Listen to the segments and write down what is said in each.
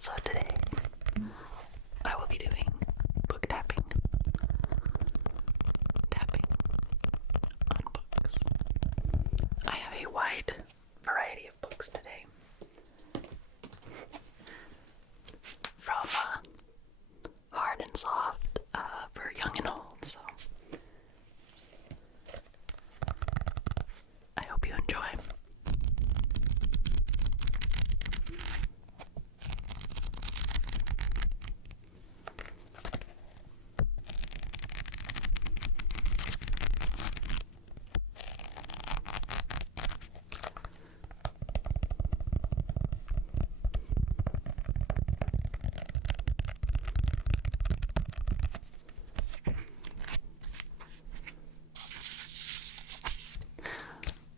So today I will be doing book tapping on books. I have a wide variety of books today, from hard and soft for young and old, so I hope you enjoy.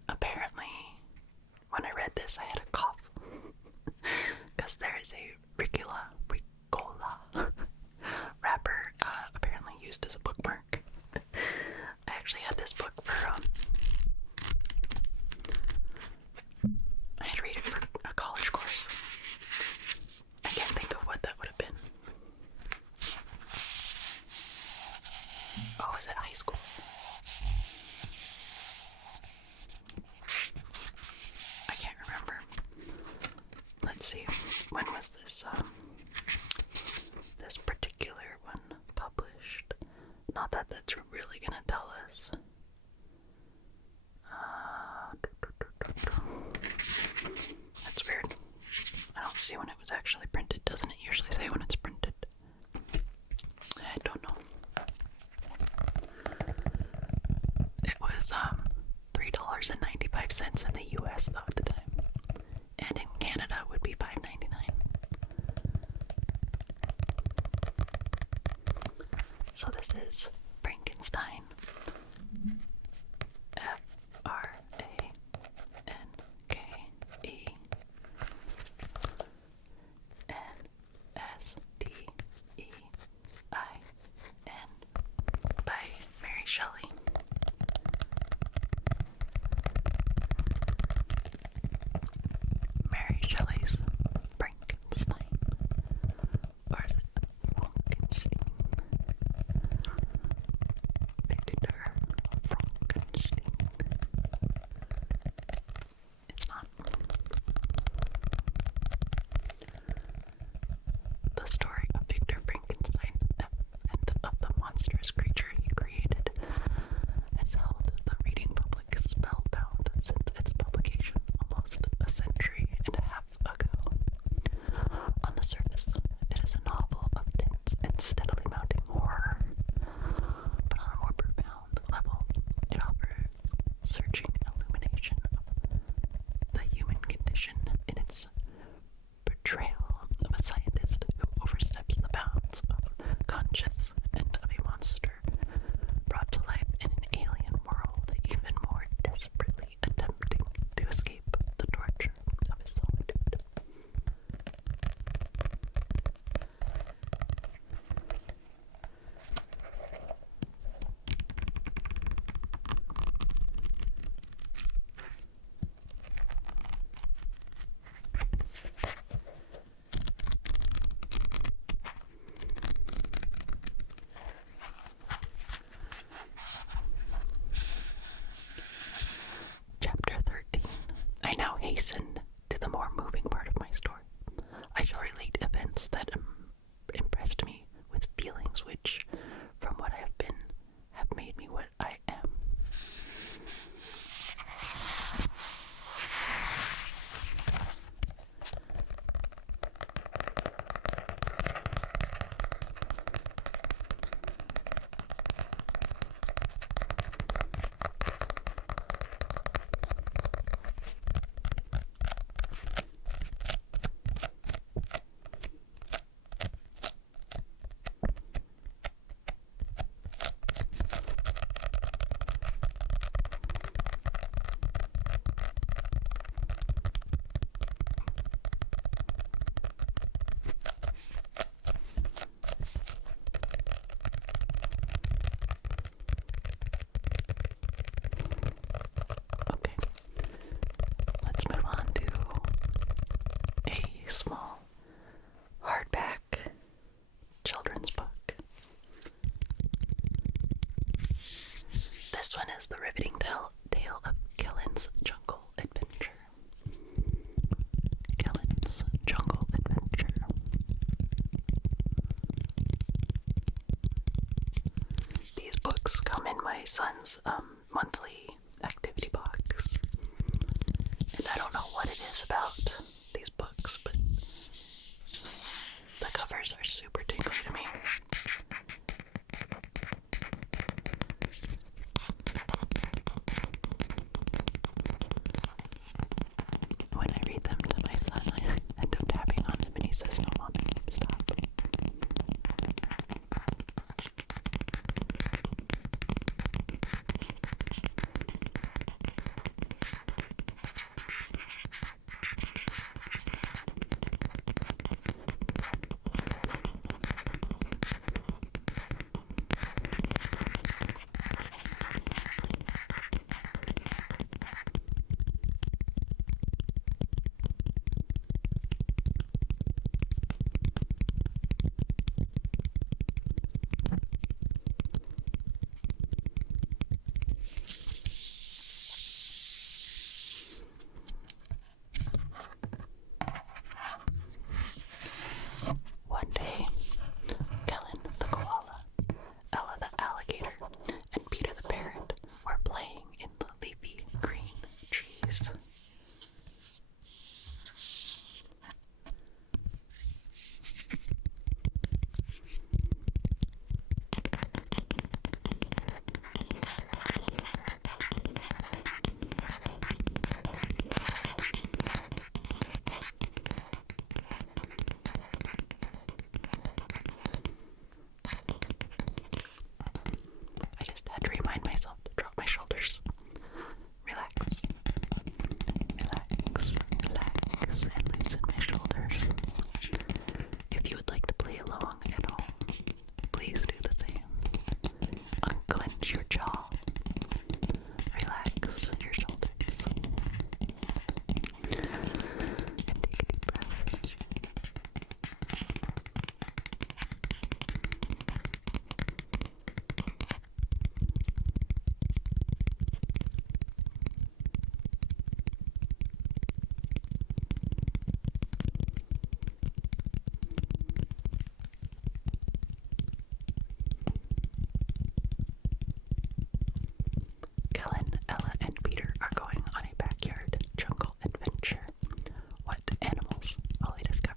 Apparently, when I read this, I had a cough because there is a Ricola wrapper apparently used as a bookmark. I actually had this book for I had to read it for a college course. I can't think of what that would have been. Oh, was it high school? I can't remember. Let's see. When was this this particular one published? Not that that's really gonna tell us. That's weird. I don't see when it was actually printed. Doesn't it usually say when it's printed? I don't know. It was $3.95 in the US though at the time. And in Canada it would be $5.99. So this is Frankenstein. Frankenstein by Mary Shelley. Mary Shelley's Frankenstein. Or is it Frankenstein? Victor Frankenstein. It's not. The story of Victor Frankenstein and of the monstrous creature he created has held the reading public spellbound since its publication almost a century and a half ago. On the surface, it is a novel of dense and steadily mounting horror, but on a more profound level, it offers searching illumination of the human condition in its portrayal of a scientist who oversteps the bounds of conscience and of a monster brought to life in an alien world, even more desperately attempting to escape the torture of his solitude. Chapter 13. I now hasten to the more moving part of my story. I shall relate events that impressed me with feelings which, from what I have been, have made me what I am. This one is the riveting tale of Kellan's Jungle Adventure. Kellan's Jungle Adventure. These books come in my son's monthly activity box. And I don't know what it is about these books, but the covers are super tingly to me. When I read them to my son, I end up tapping on them and he says, "No, Mom, stop." One day, Kellan the koala, Ella the alligator, and Peter the parrot were playing in the leafy green trees. I just had to remind myself to drop my shoulders. Relax. Relax. Relax. And loosen my shoulders. If you would like to play along at home, please do the same. Unclench your jaw. Relax your shoulders. And take a deep breath. Kellan, Ella, and Peter are going on a backyard jungle adventure. What animals will they discover?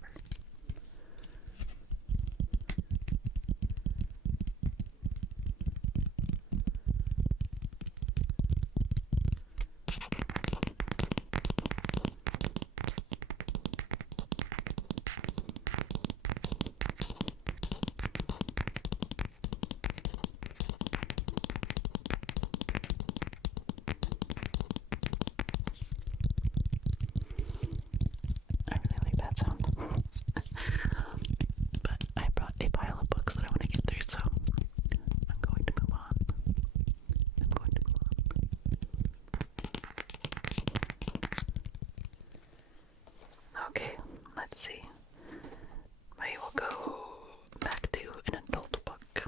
I really like that sound. But I brought a pile of books that I want to get through, so I'm going to move on. Okay, let's see. We will go back to an adult book.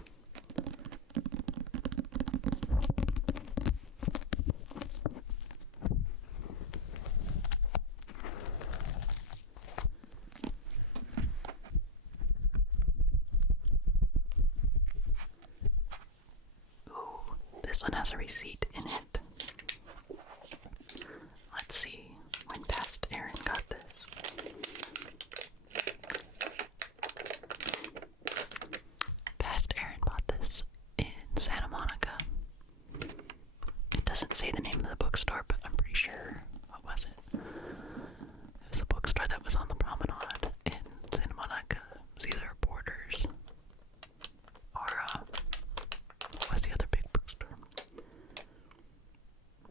Ooh, this one has a receipt in it. Let's see when past Aaron got this. Past Aaron bought this in Santa Monica. It doesn't say the name of the bookstore, but I'm pretty sure. What was it? It was a bookstore that was on the promenade in Santa Monica. It was either Borders or what was the other big bookstore?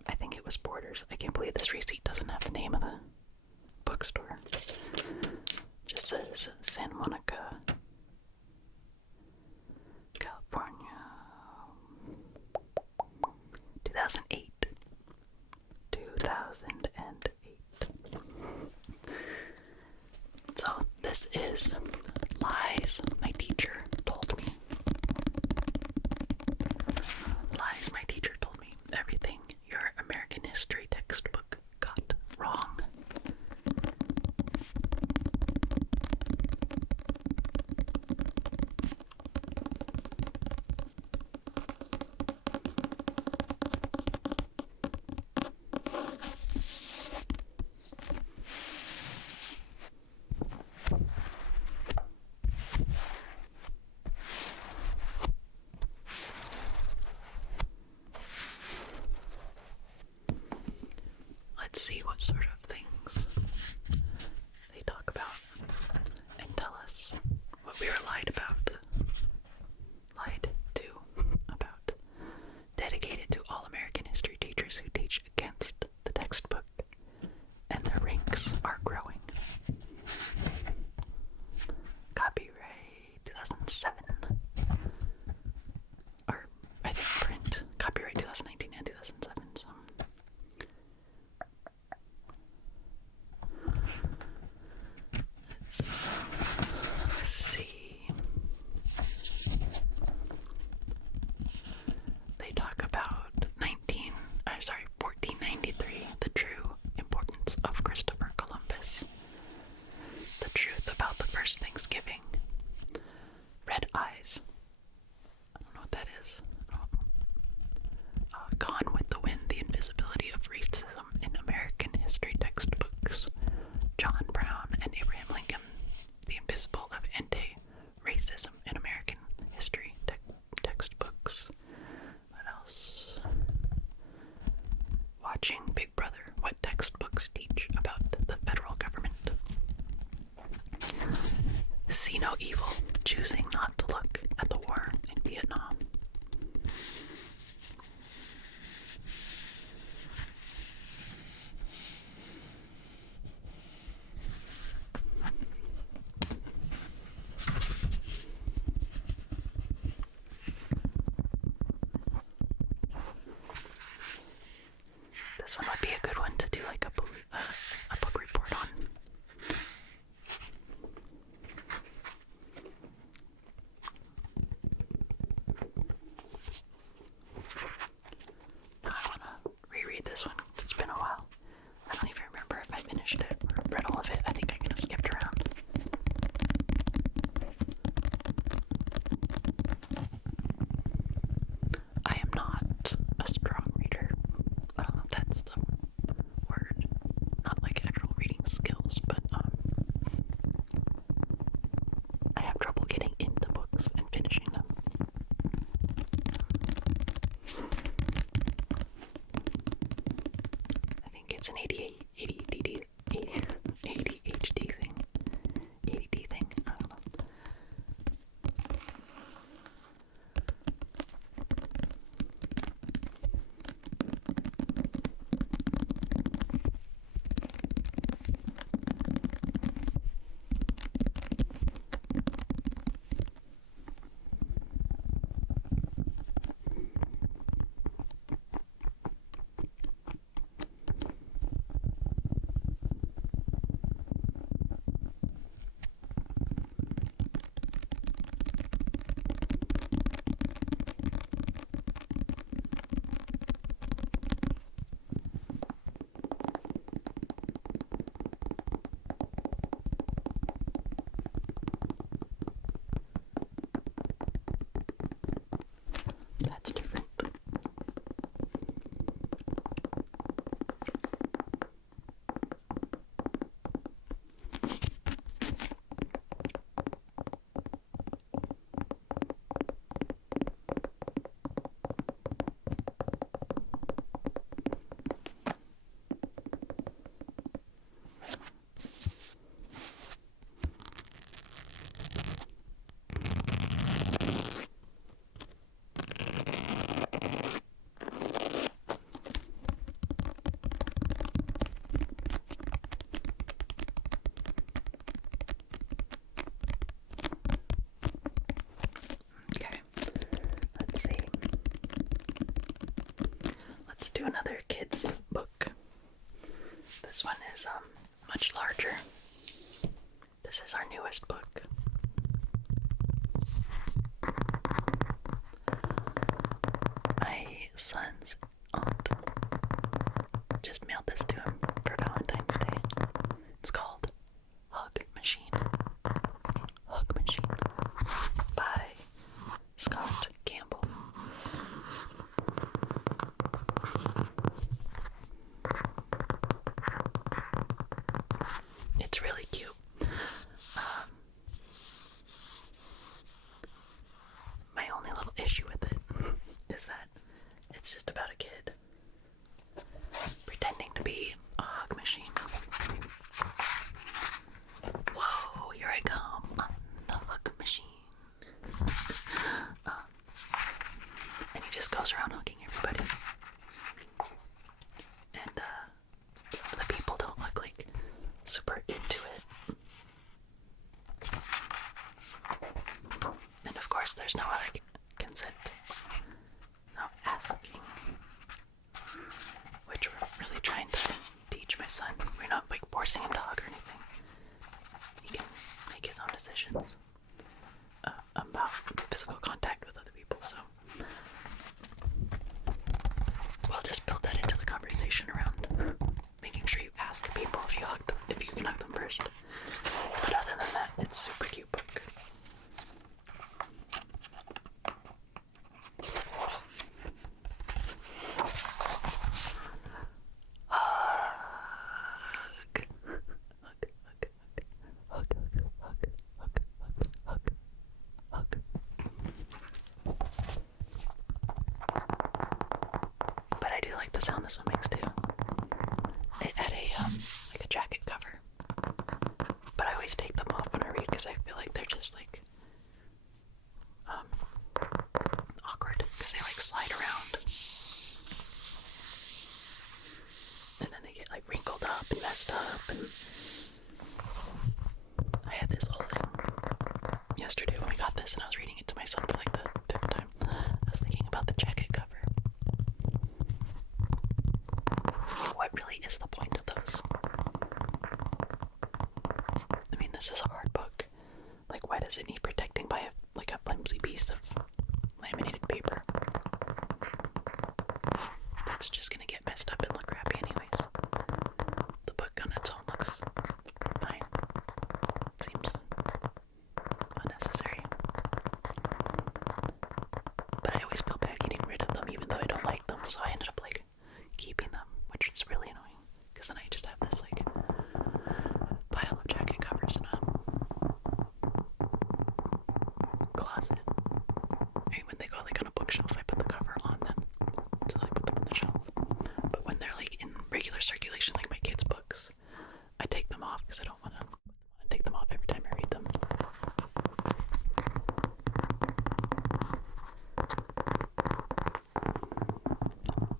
I think it was Borders. I can't believe this receipt doesn't have the name of the bookstore. It just says Santa Monica, California, 2008. 2008. So this is Lies My Teacher Told Me. Lies My Teacher Told Me. history textbook got wrong. Let's see what sort of things they talk about and tell us what we were lied to about. Dedicated to all American history teachers who teach against the textbook, and their ranks are growing. Copyright 2007. Or, I think print. Copyright 2019 and 2007, so. Let's see. They talk about 1493, the true importance of Christopher Columbus. The truth about the first Thanksgiving. Red eyes. I don't know what that is. Gone with the Wind, the invisibility of racism in American history textbooks. John Brown and Abraham Lincoln, the invisible of anti-racism in American history textbooks. What else? Watching Big Brother, what textbooks teach about the federal government. See no evil, choosing not to look at the war in Vietnam. This one would be a good one to do like a book report on. Now I want to reread this one. It's been a while. I don't even remember if I finished it or read all of it. I think I kind of skipped around. I am not a strong reader. I don't know if that's the word. Not like actual reading skills, but I have trouble getting into books and finishing them. I think it's an ADHD thing. ADD thing. I don't know. That's different. Do another kid's book. This one is much larger. This is our newest book. My son's aunt son. We're not like forcing him to hug or anything. He can make his own decisions about physical contact with other people, so we'll just build that into the conversation around making sure you ask people if you can hug them first. But other than that, it's a super cute book. But I do like the sound this one makes too. It had like a jacket cover, but I always take them off when I read because I feel like they're just like awkward because they like slide around and then they get like wrinkled up and messed up. And I had this whole thing yesterday when we got this, and I was reading it to myself for like the 5th time. I was thinking about the jacket cover. What really is the point of those? I mean, this is a hard book. Like, why does it need protecting by a flimsy piece of laminated paper? It's just gonna get messed up and look crappy anyways. The book on its own looks fine. It seems unnecessary. But I always feel bad getting rid of them even though I don't like them, so I ended up like keeping them, which is really annoying because then I just have this like pile of jacket covers in a closet. I mean, when they go like on a bookshelf, I put the cover on them to like put them on the shelf. But when they're like in regular circulation, like my kids' books, I take them off because I don't want to take them off every time I read them.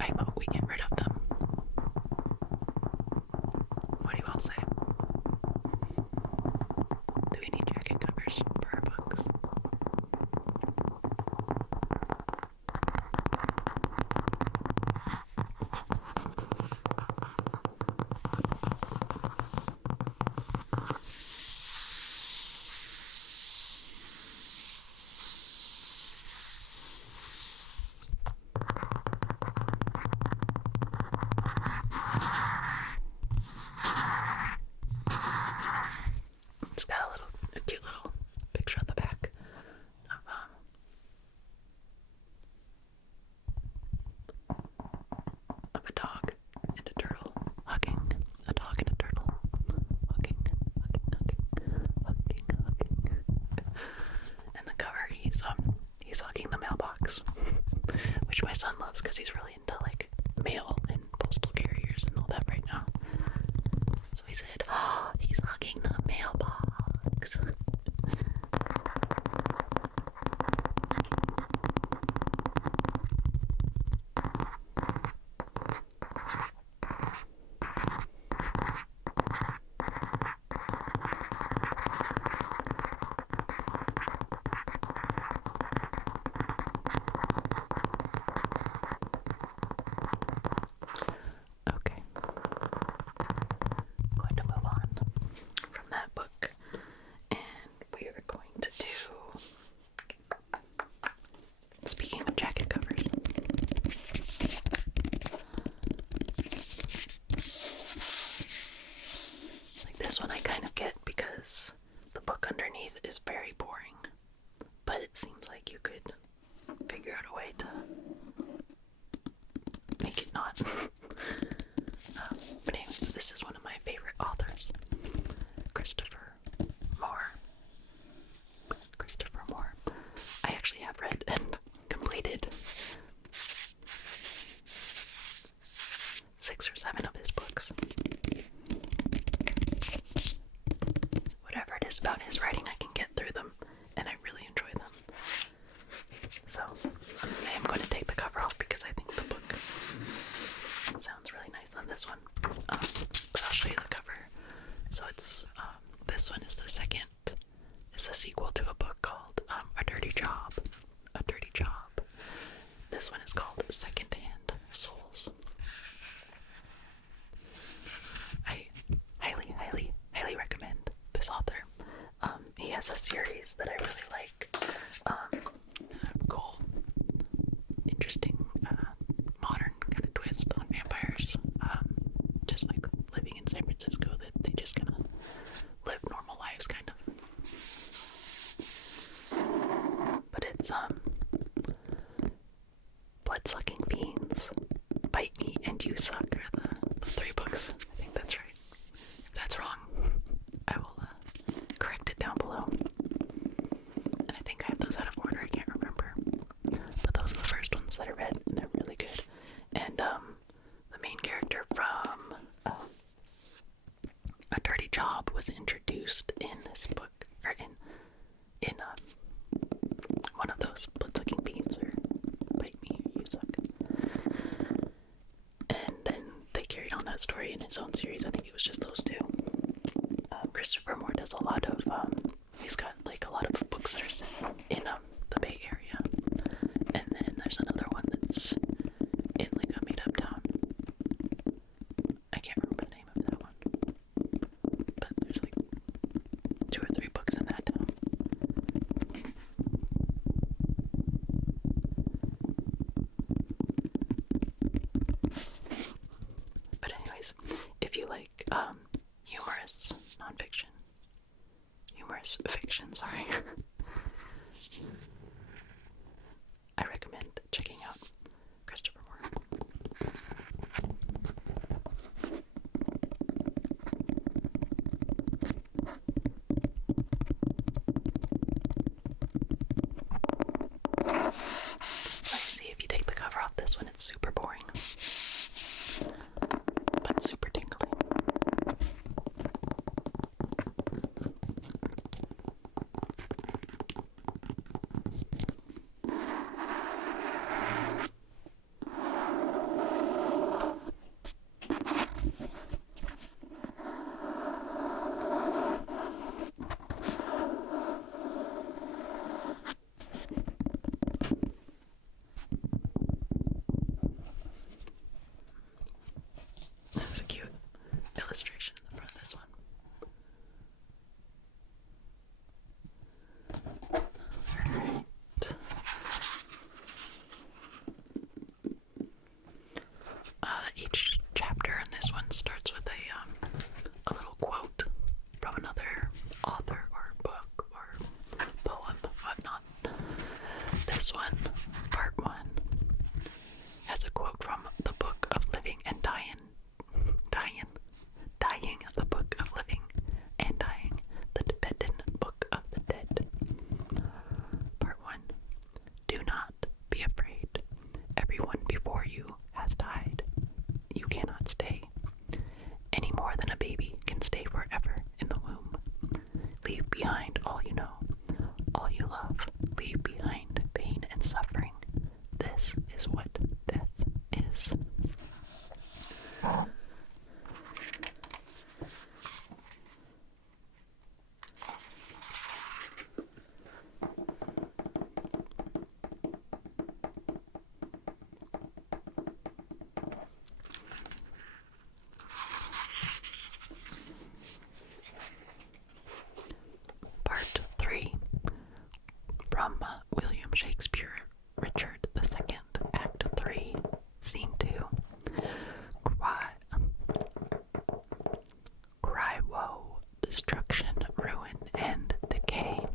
I hope we get rid of them. What do you all say? Do we need jacket covers for our books? It's got a cute little picture on the back of a dog and a turtle hugging. A dog and a turtle hugging. And the cover, he's hugging the mailbox, which my son loves because he's really into like mail and postal carriers and all that right now. So he said, "Oh, he's hugging the mailbox." Okay. I'm going to move on from that book, and we are going to do, speaking of jacket covers, like this one I kind of get because the book underneath is very boring, but it seems like you could figure out a way to make it not. But anyways, this is one of my favorite authors, Christopher Moore. I actually have read and completed 6 or 7 of his books. Whatever it is about his writing, I can get through them, and I really enjoy them. So, I am going to take the cover off because I think the book sounds really nice on this one. But I'll show you the cover. So it's, this one is the sequel to a book called A Dirty Job. This one is called Secondhand Souls. I has a series that I really like. Cool, interesting, modern kind of twist on vampires. Just like living in San Francisco, that they just kind of live normal lives, kind of. But it's Blood-Sucking Fiends, Bite Me and You Suck are the 3 books. I think that's right. If that's wrong, I will correct it down below. And I think I have those out of order, I can't remember. But those are the first ones that I read, and they're really good. And the main character from A Dirty Job was introduced in this book, or in one of those Blood-Sucking Fiends, or Bite Me or You Suck. And then they carried on that story in his own series. I think it was just those 2. Christopher Moore does a lot of, he's got like a lot of books that are set in the Bay Area. And then there's another one that's in like a made-up town. I can't remember the name of that one. But there's like 2 or 3 books in that town. But anyways, if you like humorous nonfiction, humorous fiction, sorry, I recommend checking out Christopher Moore. So you see, if you take the cover off this one, it's super boring, but super tingly. That's a cute illustration in the front of this one. Alright. Each chapter in this one starts with a little quote from another author or book or poem, whatnot. This one, part 1, has a quote from the Book of Living and Dying, the Book of Living and Dying, the Tibetan Book of the Dead. Part 1. Do not be afraid. Everyone before you has died. You cannot stay, any more than a baby can stay forever in the womb. Leave behind all you know, all you love. Leave behind pain and suffering. This is what death is. Part 3, from William Shakespeare, Richard II, Act 3, Scene 2. Cry woe, destruction, ruin, and decay.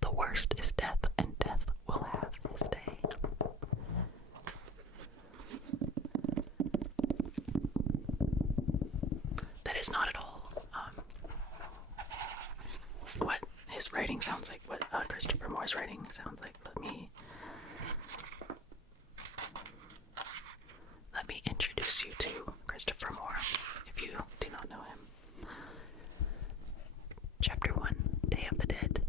The worst is death, and death will have his day. That is not at all what his writing sounds like, what Christopher Moore's writing sounds like. Let me introduce you to Christopher Moore, if you do not know him. Chapter 1, Day of the Dead.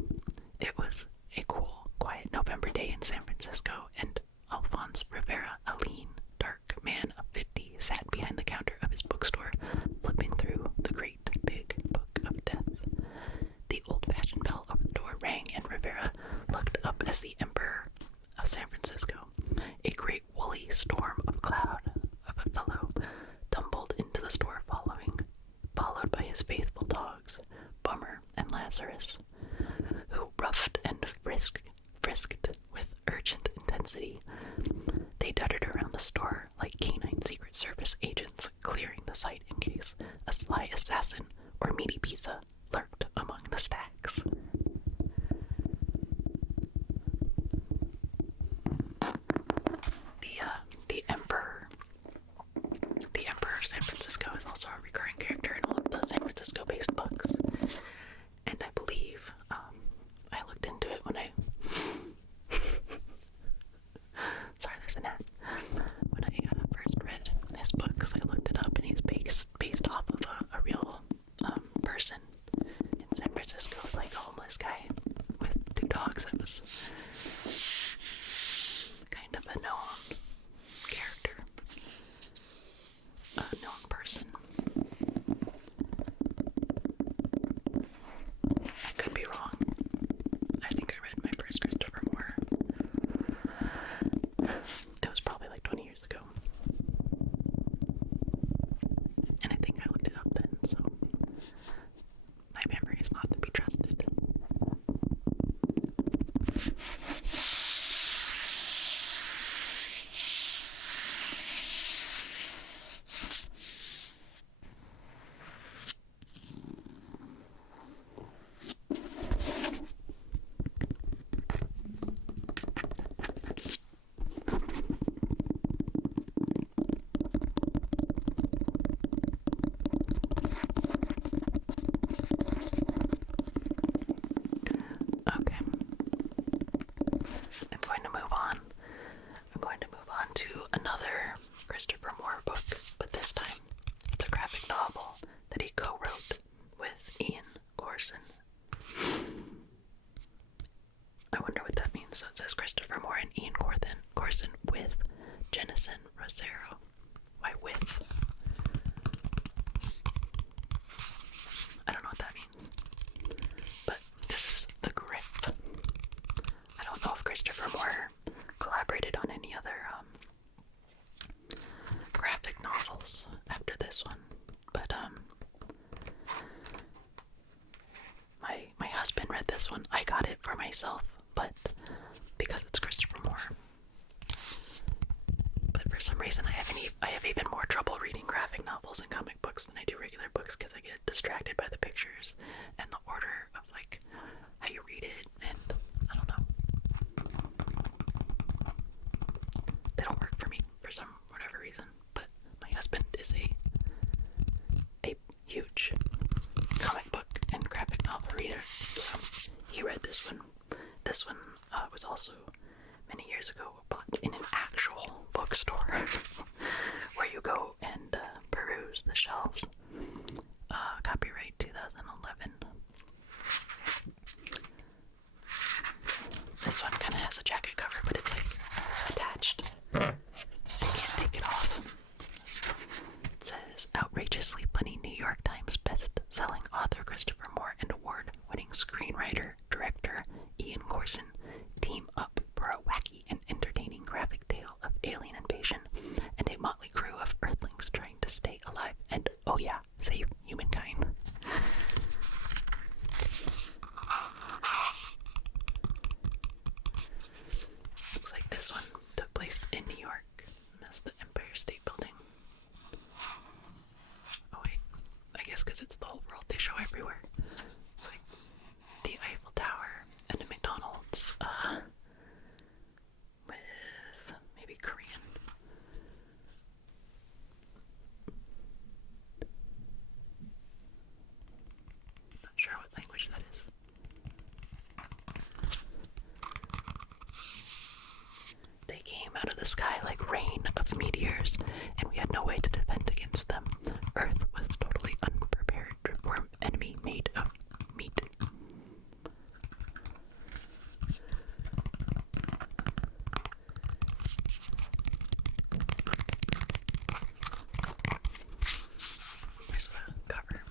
It was a cool, quiet November day in San Francisco, and Alphonse Rivera, a lean, dark man of 50, sat behind the counter of his bookstore, flipping through the great big book of death. The old-fashioned bell over the door rang, and Rivera looked up as the Emperor of San Francisco, a great woolly storm of cloud of a fellow, tumbled into the store, followed by his faithful dogs, Bummer and Lazarus. known person. I could be wrong. I think I read my first Christopher Moore. It was probably like 20 years ago. And I think I looked it up then, so my memory is not to be trusted. Christopher Moore book, but this time it's a graphic novel that he co-wrote with Ian Corson. I wonder what that means. So it says Christopher Moore and Ian Corson with Jennison Rosero. Why with? I don't know what that means. But this is the Griff. I don't know if Christopher Moore collaborated on any other graphic novels after this one, but my husband read this one. I got it for myself, but because it's Christopher Moore. But for some reason I have even more trouble reading graphic novels and comic books than I do regular books, because I get distracted by the pictures and the order of like how you read it, and I don't know. They don't work for me for some whatever reason. But my husband is a huge comic book and graphic novel reader, so he read this one. This one was also many years ago bought in an actual bookstore where you go and peruse the shelves. Copyright 2011. This one kind of has a jacket cover, but it's like attached, so you can't take it off. It says, outrageously funny New York Times best-selling author Christopher Moore and award-winning screenwriter, director Ian Corson team up for a wacky and entertaining graphic tale of alien invasion and a motley crew of Earthlings trying to stay alive and, oh yeah, save humankind. Looks like this one took place in New York. That's the Empire State Building. Oh wait, I guess because it's the whole world they show everywhere. It's like the Eiffel Tower and a McDonald's with maybe Korean. Not sure what language that is. They came out of the sky like rain of meteors, and we had no way to defend against them. Earth was totally unprepared for an enemy made of meat. Here's the cover.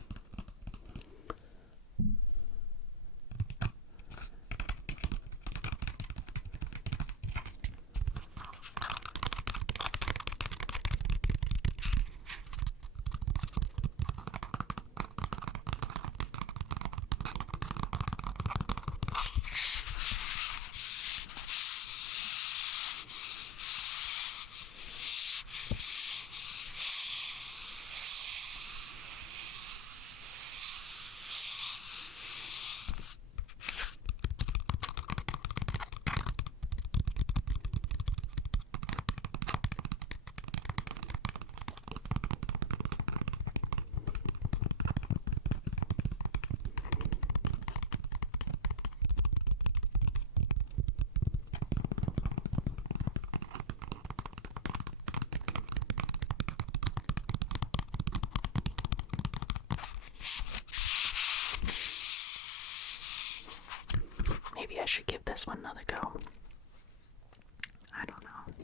Maybe I should give this one another go. I don't know.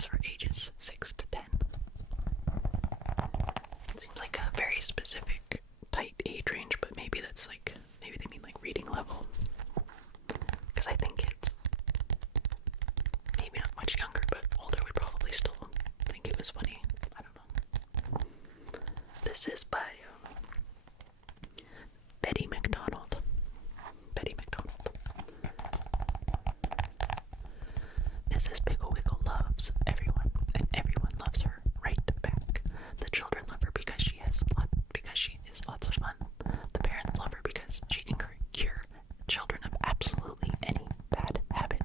stories for ages 6 to 10. It seems like a very specific, tight age range, but maybe that's like, maybe they mean like reading level. Because I think kids, maybe not much younger, but older would probably still think it was funny. I don't know. This is by Betty McDonald. Betty McDonald. Mrs. Piggle-Wiggle loves everyone, and everyone loves her right back. The children love her because she is lots of fun. The parents love her because she can cure children of absolutely any bad habit.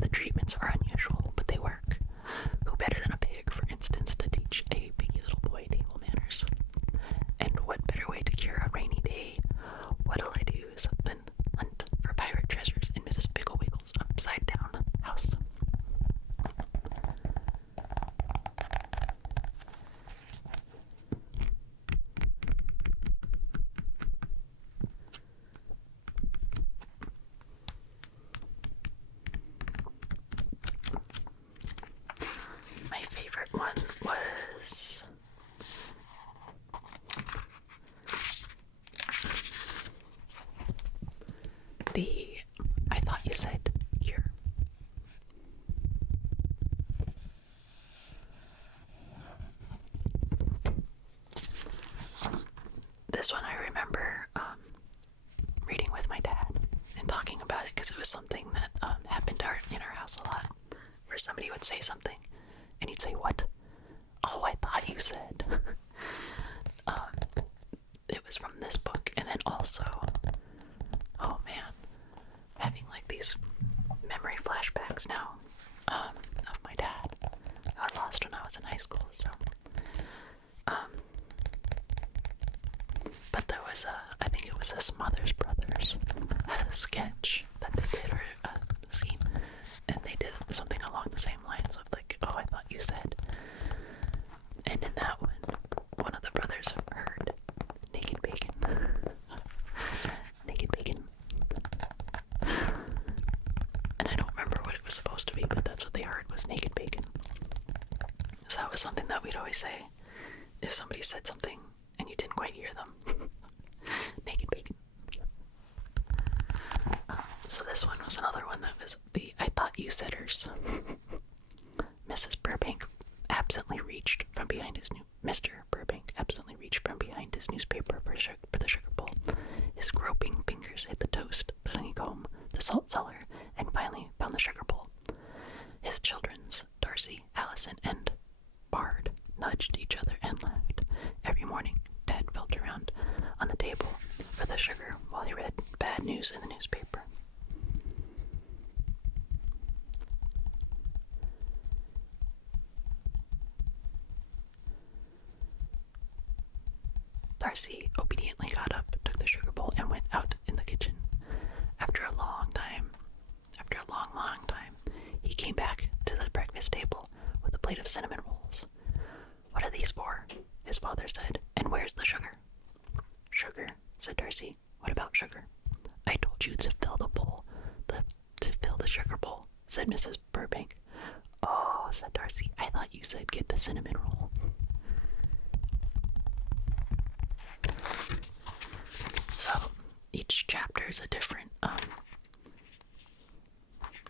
The treatments are unusual, but they work. Who better than a pig, for instance, to teach a piggy little boy table manners? And what better way to cure a rainy day? What'll I do than hunt for pirate treasures in Mrs. Piggle-Wiggle's upside-down house? My favorite one was I thought you said cure. This one I remember reading with my dad and talking about it because it was something that happened in our house a lot, where somebody would say something and he'd say, "What? Oh, I thought you said." It was from this book, and then also, oh man, having like these memory flashbacks now of my dad, who I lost when I was in high school. So, but there was I think it was the Smothers Brothers had a sketch that they did, or a scene, and they did something along the same lines of like, "Oh, I thought you said." And in that one of the brothers heard naked bacon. Naked bacon. And I don't remember what it was supposed to be, but that's what they heard, was naked bacon. So that was something that we'd always say if somebody said something and you didn't quite hear them. Naked bacon. So this one was another one that was the I thought you saiders. Mrs. Burbank absently reached from behind his Mr. Burbank absently reached from behind his newspaper for the sugar bowl. His groping fingers hit the toast, the honeycomb, the salt cellar, and finally found the sugar bowl. His children's, Darcy, Allison, and Bard, nudged each other and laughed. Every morning, Dad felt around on the table for the sugar while he read bad news in the newspaper. Darcy obediently got up, took the sugar bowl, and went out in the kitchen. After a long, long time, he came back to the breakfast table with a plate of cinnamon rolls. "What are these for?" his father said. "And where's the sugar?" "Sugar," said Darcy. "What about sugar?" "I told you to fill the bowl, to fill the sugar bowl," said Mrs. Burbank. "Oh," said Darcy, "I thought you said get the cinnamon roll." So each chapter is a different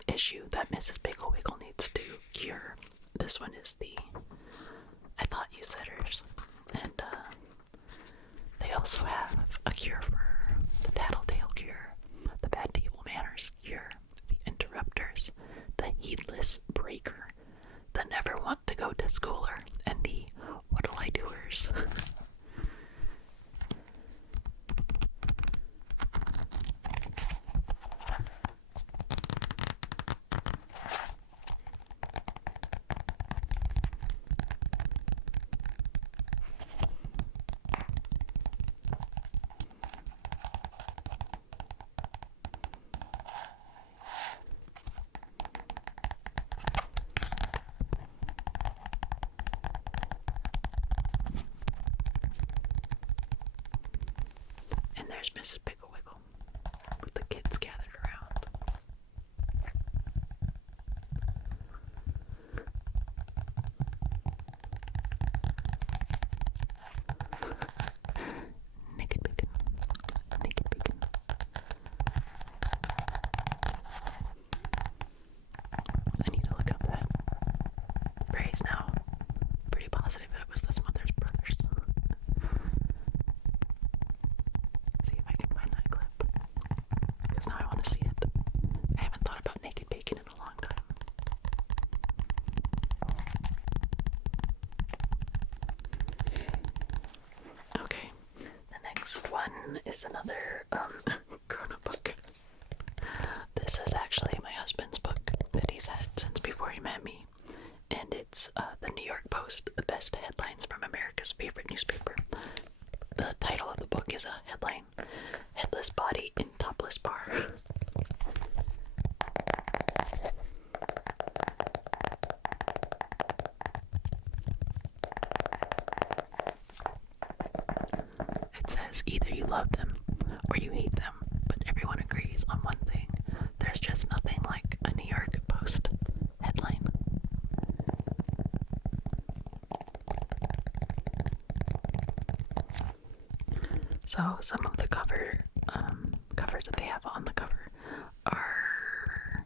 issue that Mrs. Piggle-Wiggle needs to cure. This one is the I thought you saiders, and they also have a cure for the tattletale cure, the bad table manners cure, the interrupters, the heedless breaker, the never want to go to schooler, and the what'll I doers. Mrs. Piggle-Wiggle with the kids gathered around. one is another grown-up book. This is actually my husband's book that he's had since before he met me. And it's the New York Post, the best headlines from America's favorite newspaper. The title of the book is a headline, Headless Body in Topless Bar. It says, either you love them or you hate them, but everyone agrees on one thing. There's just nothing like a New York Post headline. So some of the covers that they have on the cover are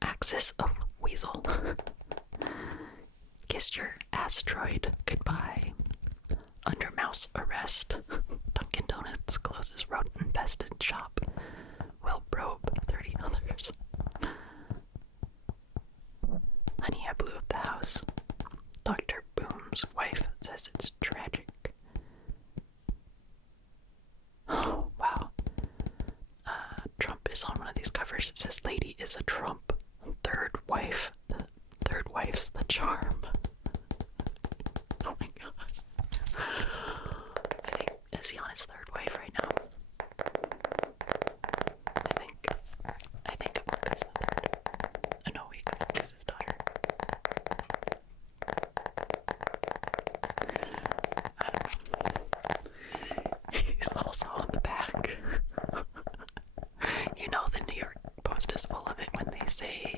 Axis of Weasel, Kissed Your Asteroid Goodbye, Under Mouse Arrest, Dunkin' Donuts closes rodent-infested shop, Will probe 30 others, Honey, I blew up the house, Dr. Boom's wife says it's tragic. Oh, wow. Trump is on one of these covers. It says, Lady is a Trump. Third wife's the charm. Oh my god. I think, is he on his third wife right now? I think Ivanka's the third. Oh no, wait, Ivanka's his daughter. I don't know. He's also on the back. You know the New York Post is full of it when they say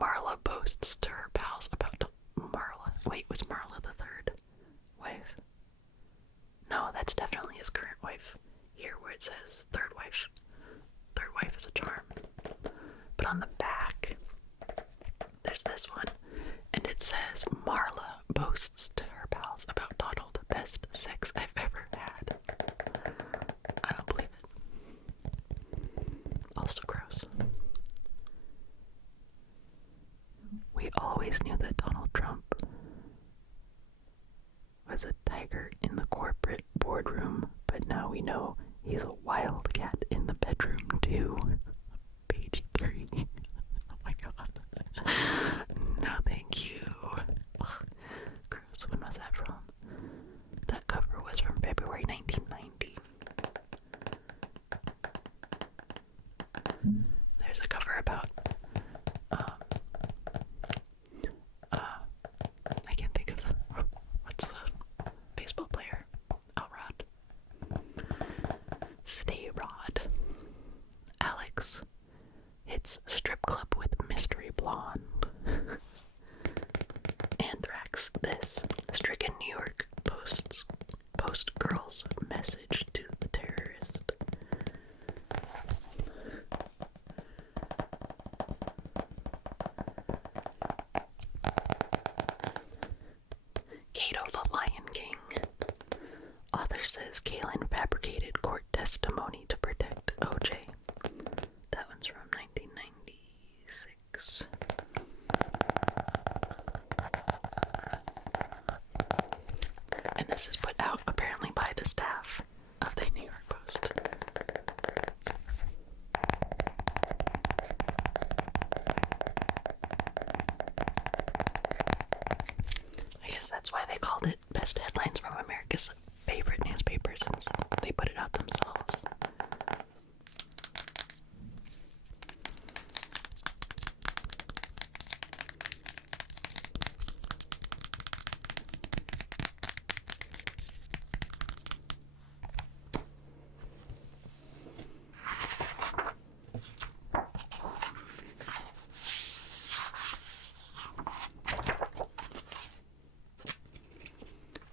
Marla boasts to her pals about Marla. Wait, was Marla the third wife? No, that's definitely his current wife. Here where it says third wife is a charm. But on the back, there's this one, and it says Marla boasts to her pals about Donald, best sex I've ever had. I don't believe it. Also gross. We always knew that Donald Trump was a tiger in the corporate boardroom, but now we know he's a wildcat in the bedroom too. Page 3. Oh my god. No, thank you. Ugh, gross. When was that from? That cover was from February 1990. There's a cover about I can't think of what's the baseball player? Elrod. Stay Rod. Alex hits strip club with mystery blonde. Anthrax this. Stricken New York Post girl's message to the terrorist. Cato the Lion King. Author says Kellan fabricated court testimony to protect OJ. That one's from 1996. And this is put out apparently by the staff of the New York Post. I guess that's why they called it Best Headlines from America's favorite newspaper, since they put it out themselves.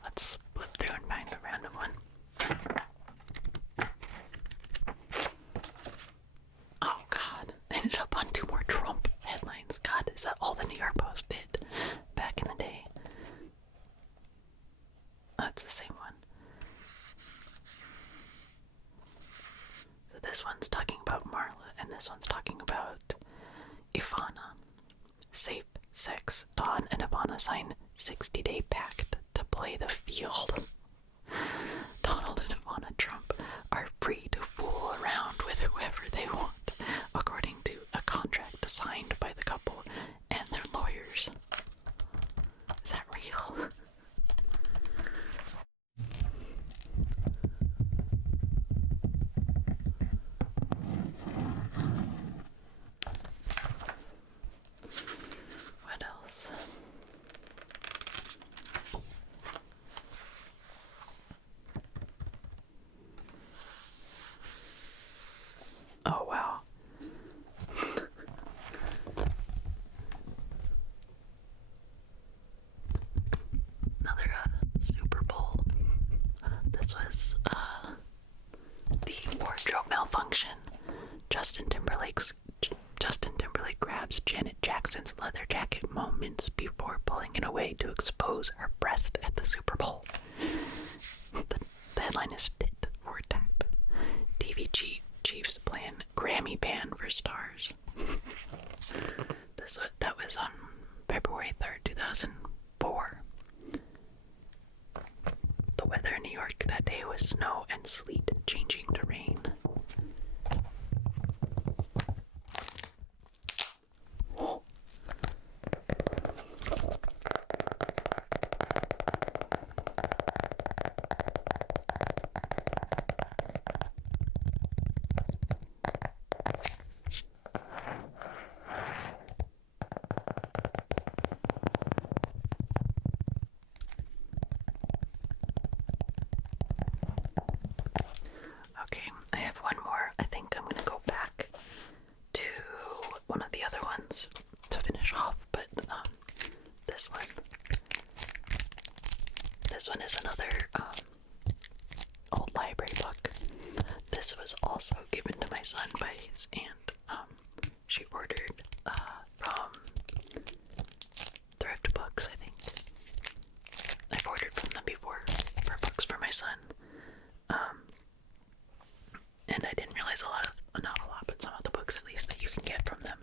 Let's flip through and find a random one. Oh god, I ended up on 2 more Trump headlines. God, is that all the New York Post did back in the day? That's the same one. So this one's talking about Marla, and this one's talking about Ivana. Safe sex. Dawn and Ivana sign 60-day pact to play the field. Donald and Ivana Donald Trump are free to fool around with whoever they want, according to a contract signed by the couple and their lawyers. Is that real? What else? Oh wow. Another Super Bowl. This was the wardrobe malfunction. Justin Timberlake grabs Janet Jackson's leather jacket moments before pulling it away to expose her breast at the Super Bowl. The headline is tit for tat. TV Chiefs plan Grammy ban for stars. That was on February 3rd, 2004. The weather in New York that day was snow and sleet, changing to rain. Okay, I have one more. I think I'm gonna go back to one of the other ones to finish off, but this one is another old library book. This was also given to my son by his aunt. She ordered from Thrift Books, I think. I've ordered from them before for books for my son. And I didn't realize not a lot, but some of the books at least that you can get from them,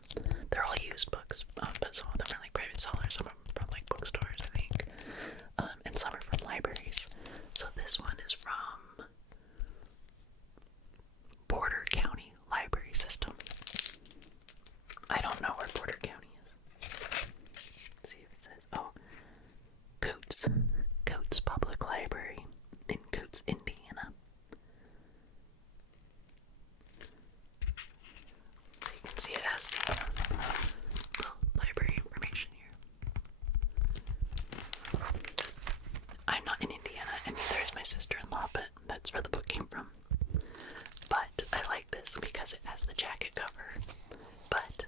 they're all used books, but some of them are like private sellers, some of them from like bookstores, I think, and some are from libraries. So this one is from Porter County Library System. I don't know where Porter County is. Let's see if it says, oh, Coates Public Library in Coates, Indiana. See, it has the library information here. I'm not in Indiana, and neither is my sister-in-law, but that's where the book came from. But I like this because it has the jacket cover. But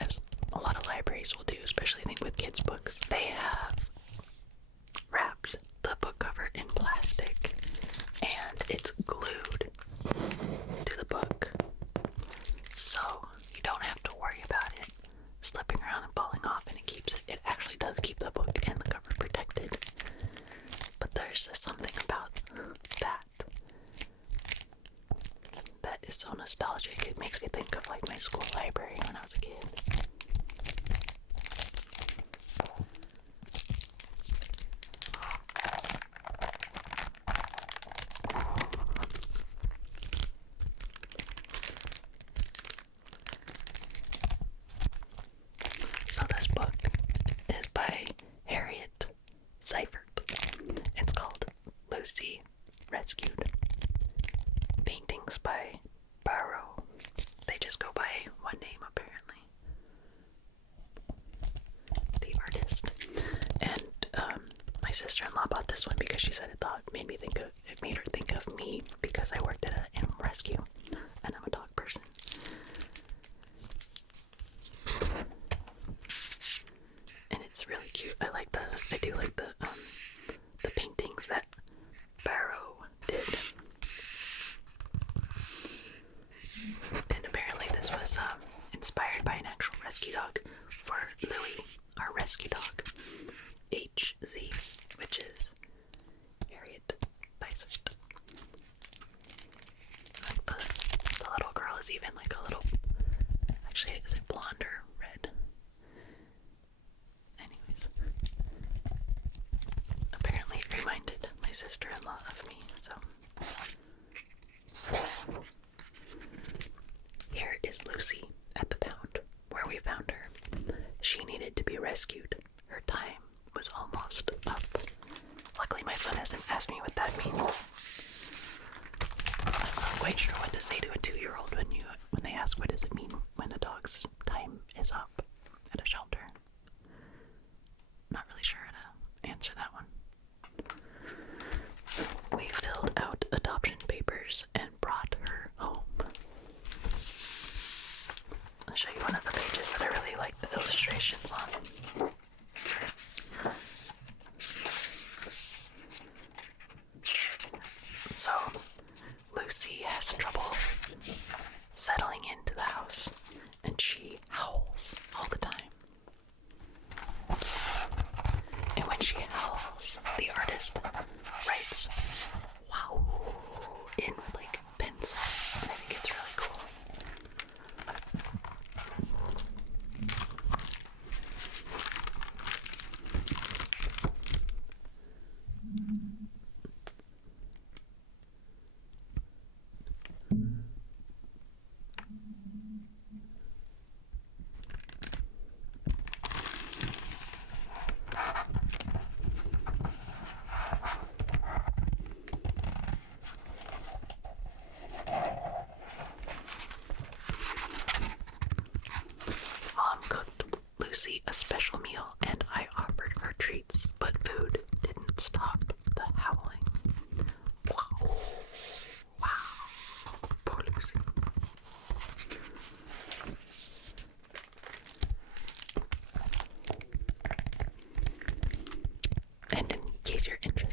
as a lot of libraries will do, especially I think with kids' books, they have wrapped the book cover in plastic, and it's glued to the book. So you don't have to worry about it slipping around and falling off, and it actually does keep the book and the cover protected. But there's just something about that is so nostalgic. It makes me think of like my school library when I was a kid. So this book is by Harriet Seifert. It's called Lucy Rescued. Paintings by Barrow. They just go by one name apparently. The artist. And my sister-in-law bought this one because she said it made her think of me because I worked at an animal rescue and I'm a dog person. And it's really cute. I do like the paintings that Barrow did. And apparently this was inspired by an actual rescue dog for Louis, our rescue dog, HZ, which is Harriet Seifert. Like the little girl is even like a little, actually is it blonde or red? Anyways, apparently it reminded my sister-in-law of me, so is Lucy at the pound where we found her. She needed to be rescued. Her time was almost up. Luckily, my son hasn't asked me what that means. I'm not quite sure what to say to a 2-year-old when they ask what does it mean when a dog's time is up at a shelter. Not really sure how to answer that one. We filled out adoption papers and brought her home. I'll show you one of the pages that I really like the illustrations on. So, Lucy has trouble settling into the house, and she howls all the time. And when she howls, the artist writes "wow" in like pencil, and I think it's really cool. Mom cooked Lucy a special meal, and I offered her treats, but food didn't stop the howling. Wow. Wow. Poor Lucy. And in case you're interested,